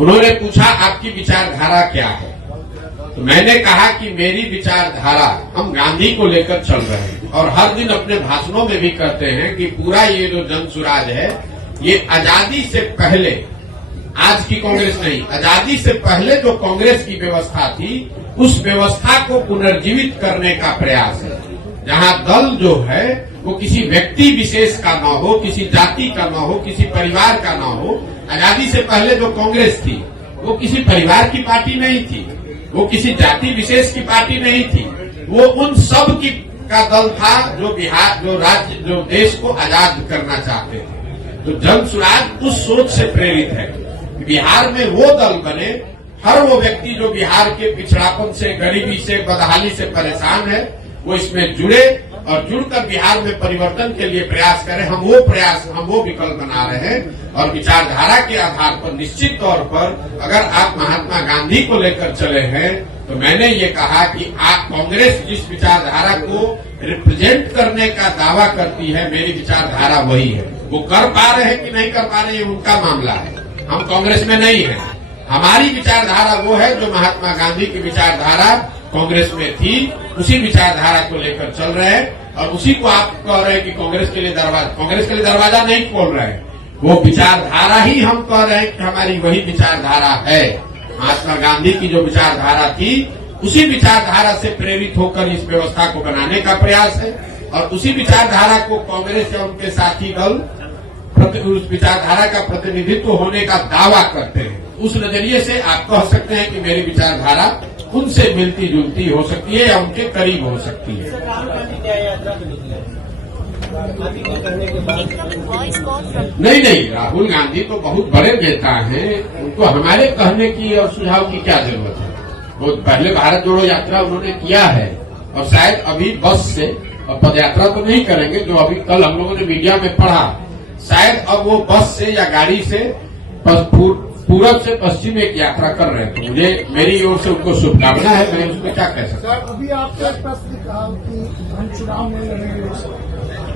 उन्होंने पूछा आपकी विचारधारा क्या है, तो मैंने कहा कि मेरी विचारधारा, हम गांधी को लेकर चल रहे हैं और हर दिन अपने भाषणों में भी कहते हैं कि पूरा ये जो जन सुराज है ये आजादी से पहले, आज की कांग्रेस नहीं, आजादी से पहले जो कांग्रेस की व्यवस्था थी उस व्यवस्था को पुनर्जीवित करने का प्रयास है, जहां दल जो है वो किसी व्यक्ति विशेष का न हो, किसी जाति का न हो, किसी परिवार का न हो। आजादी से पहले जो कांग्रेस थी वो किसी परिवार की पार्टी नहीं थी, वो किसी जाति विशेष की पार्टी नहीं थी, वो उन सब की का दल था जो बिहार, जो राज्य, जो देश को आजाद करना चाहते थे। तो जन सुराज उस सोच से प्रेरित है कि बिहार में वो दल बने, हर वो व्यक्ति जो बिहार के पिछड़ापन से, गरीबी से, बदहाली से परेशान है वो इसमें जुड़े और जुड़कर बिहार में परिवर्तन के लिए प्रयास करें। हम वो विकल्प बना रहे हैं और विचारधारा के आधार पर निश्चित तौर पर अगर आप महात्मा गांधी को लेकर चले हैं तो मैंने ये कहा कि आप कांग्रेस जिस विचारधारा को रिप्रेजेंट करने का दावा करती है, मेरी विचारधारा वही है। वो कर पा रहे हैं कि नहीं कर पा रहे हैं उनका मामला है, हम कांग्रेस में नहीं है। हमारी विचारधारा वो है जो महात्मा गांधी की विचारधारा कांग्रेस में थी, उसी विचारधारा को लेकर चल रहे हैं और उसी को आप कह रहे हैं कि कांग्रेस के लिए दरवाजा नहीं खोल रहे हैं। वो विचारधारा ही हम कह रहे हैं कि हमारी वही विचारधारा है। महात्मा गांधी की जो विचारधारा थी उसी विचारधारा से प्रेरित होकर इस व्यवस्था को बनाने का प्रयास है और उसी विचारधारा को कांग्रेस या उनके साथी दल उस विचारधारा का प्रतिनिधित्व होने का दावा करते हैं। उस नजरिए से आप कह सकते हैं कि मेरी विचारधारा उनसे मिलती जुलती हो सकती है या उनके करीब हो सकती है। नहीं, राहुल गांधी तो बहुत बड़े नेता हैं, उनको हमारे कहने की और सुझाव की क्या जरूरत है। वो पहले भारत जोड़ो यात्रा उन्होंने किया है और शायद अभी बस से और पदयात्रा तो नहीं करेंगे, जो अभी कल हम लोगों ने मीडिया में पढ़ा, शायद अब वो बस से या गाड़ी से पूरब से पश्चिम एक यात्रा कर रहे हैं। तो मुझे मेरी ओर से उनको शुभकामना है, मैं उसमें क्या कह सकता हूँ। अभी आपने प्रश्न कहा कि हम चुनाव में लड़ेंगे,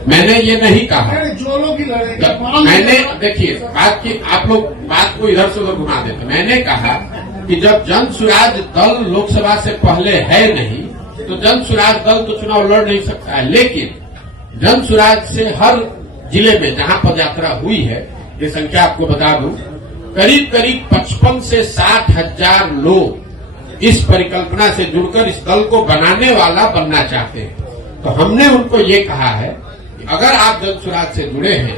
मैंने ये नहीं कहा। जो लोग ही लड़ेंगे, मैंने देखिए बात की, आप लोग बात को इधर से उधर घुमा देते। मैंने कहा कि जब जन सुराज दल लोकसभा से पहले है नहीं तो जन सुराज दल तो चुनाव लड़ नहीं सकता है, लेकिन जन सुराज से हर जिले में जहां पदयात्रा हुई है, ये संख्या आपको बता दूं, करीब 55 से 60 हजार लोग इस परिकल्पना से जुड़कर इस दल को बनाने वाला बनना चाहते हैं। तो हमने उनको ये कहा है कि अगर आप जन सुराज से जुड़े हैं,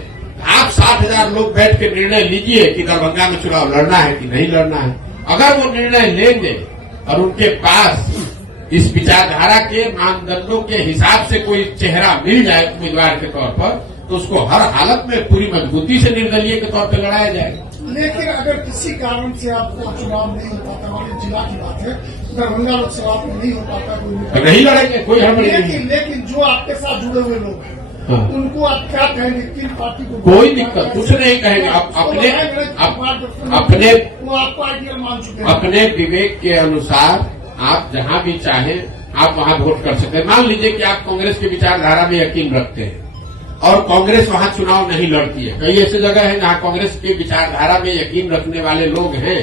आप 60 हजार लोग बैठ के निर्णय लीजिए कि दरभंगा में चुनाव लड़ना है कि नहीं लड़ना है। अगर वो निर्णय लेंगे और उनके पास इस विचारधारा के मानदंडों के हिसाब से कोई चेहरा मिल जाए उम्मीदवार के तौर पर, तो उसको हर हालत में पूरी मजबूती से निर्दलीय के तौर पर लड़ाया जाएगा। लेकिन अगर किसी कारण से आपको चुनाव नहीं हो पाता, हमारे जिला की बात है, दरभंगा लोकसभा में नहीं हो पाता, तो नहीं लड़ेंगे, कोई हड़बड़ी नहीं। लेकिन जो आपके साथ जुड़े हुए लोग हैं, हाँ, उनको आप क्या कहेंगे? किन पार्टी को? कोई दिक्कत कुछ नहीं कहेंगे। आप अपने विवेक के अनुसार आप जहां भी चाहें आप वहां वोट कर सकते हैं। मान लीजिए कि आप कांग्रेस की विचारधारा में यकीन रखते हैं और कांग्रेस वहां चुनाव नहीं लड़ती है। कई ऐसी जगह है जहां कांग्रेस की विचारधारा में यकीन रखने वाले लोग हैं